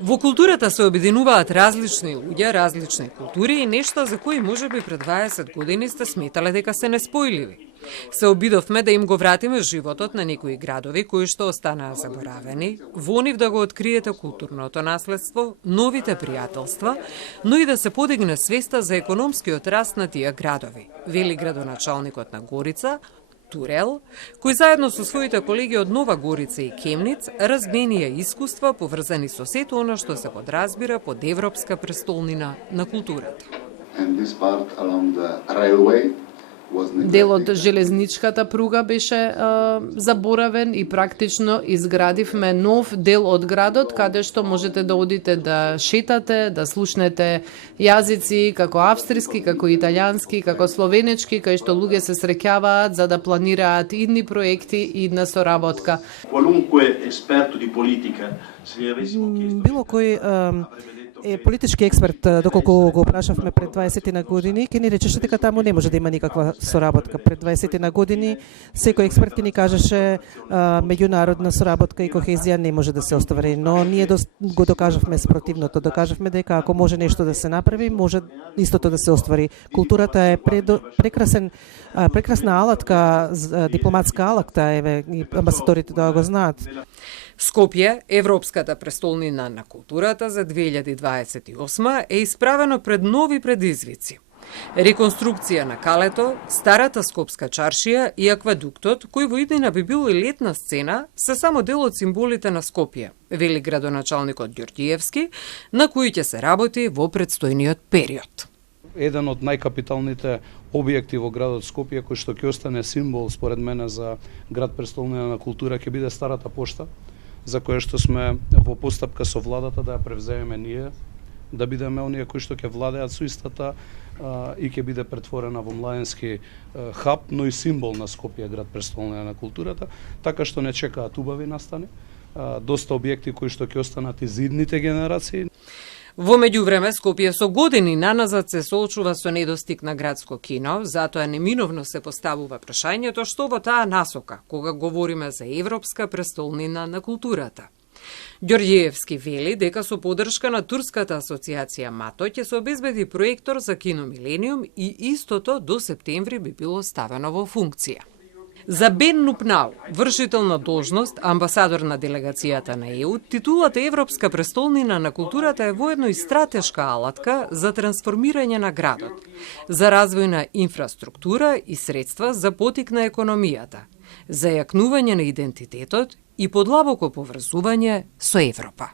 Во културата се обединуваат различни луѓе, различни култури и нешта за кои можеби пред 20 години сте сметале дека се неспојливи. Се обидовме да им го вратиме животот на некои градови кои што останаа заборавени, во нив да го откриете културното наследство, новите пријателства, но и да се подигне свеста за економскиот раст на тие градови, вели градоначалникот на Горица, Турел, кој заедно со своите колеги од Нова Горица и Кемниц разменија искуства поврзани со сето она што се подразбира под европска престолнина на културата. Дел од железничката пруга беше заборавен и практично изградивме нов дел од градот каде што можете да одите да шетате, да слушнете јазици како австријски, како италијански, како словенечки, кај што луѓе се среќаваат за да планираат идни проекти и идна соработка. Било кој политички експерт, доколку го прашавме пред 20 на години, ќе ни речеше дека таму не може да има никаква соработка. Пред 20 на години секој експерт ќе ни кажеше меѓународна соработка и кохезија не може да се оствари, но ние го докажавме спротивното. Докажавме дека ако може нешто да се направи, може истото да се оствари. Културата е прекрасна алатка, дипломатска алатка, еве и амбасадорите тоа го знаат. Скопје, европската престолнина на културата за 2028 е исправено пред нови предизвици. Реконструкција на Калето, старата скопска чаршија и аквадуктот, кој во иднина би бил и летна сцена, се само дел од символите на Скопје, вели градоначалникот Ѓорѓиевски, на кои ќе се работи во предстојниот период. Еден од најкапиталните објекти во градот Скопје, кој што ќе остане символ според мене за град престолнина на култура, ќе биде старата пошта, за која што сме во постапка со владата да ја превземеме ние, да бидеме оние кои што ќе владеат со истата и ќе биде претворена во младенски хаб, но и символ на Скопје, град престолнина на културата, така што не чекаат убави настани, доста објекти кои што ќе останат и за идните генерации. Во меѓувреме, Скопје со години наназад се соочува со недостиг на градско кино, затоа неминовно се поставува прашањето што во таа насока, кога говориме за европска престолнина на културата. Ѓорѓиевски вели дека со поддршка на Турската асоциација МАТО ќе се обезбеди проектор за кино Милениум и истото до септември би било ставено во функција. За Бен Нупнау, вршител на должност, амбасадор на делегацијата на ЕУ, титулата Европска престолнина на културата е воедно и стратешка алатка за трансформирање на градот, за развој на инфраструктура и средства за потик на економијата, за јакнување на идентитетот и подлабоко поврзување со Европа.